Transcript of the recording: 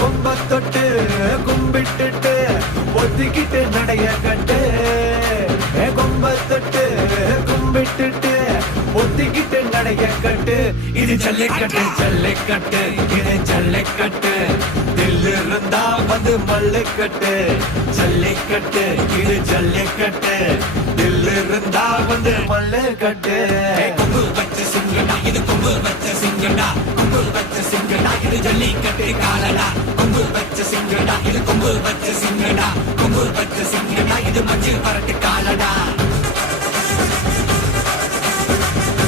கொம்ப தொட்டு கும்பிட்டுட்டு ஒத்திக்கிட்டு நடைய கட்டு கொம்ப தொட்டு கும்பிட்டுட்டு ஒத்திக்கிட்டு நடைய கட்டு இது ஜல்லிக்கட்டு ஜல்லிக்கட்டு இது ஜல்லிக்கட்டு தில்லு இருந்தா வந்து மல்லுக்கட்டு ஜல்லிக்கட்டு இது ஜல்லிக்கட்டு தில்லு இருந்தா வந்து மல்லுக்கட்டு கொம்பு வச்ச சிங்கடா இது கொம்பு வச்ச சிங்கடா கொம்பு வச்ச சிங்கடா இது ஜல்லிக்கட்டு காலடா கொம்பு வச்ச சிங்கடா இது கொம்பு வச்ச சிங்கடா கொம்பு வச்ச சிங்கடா இது மஞ்சள் பரட்டு காலடா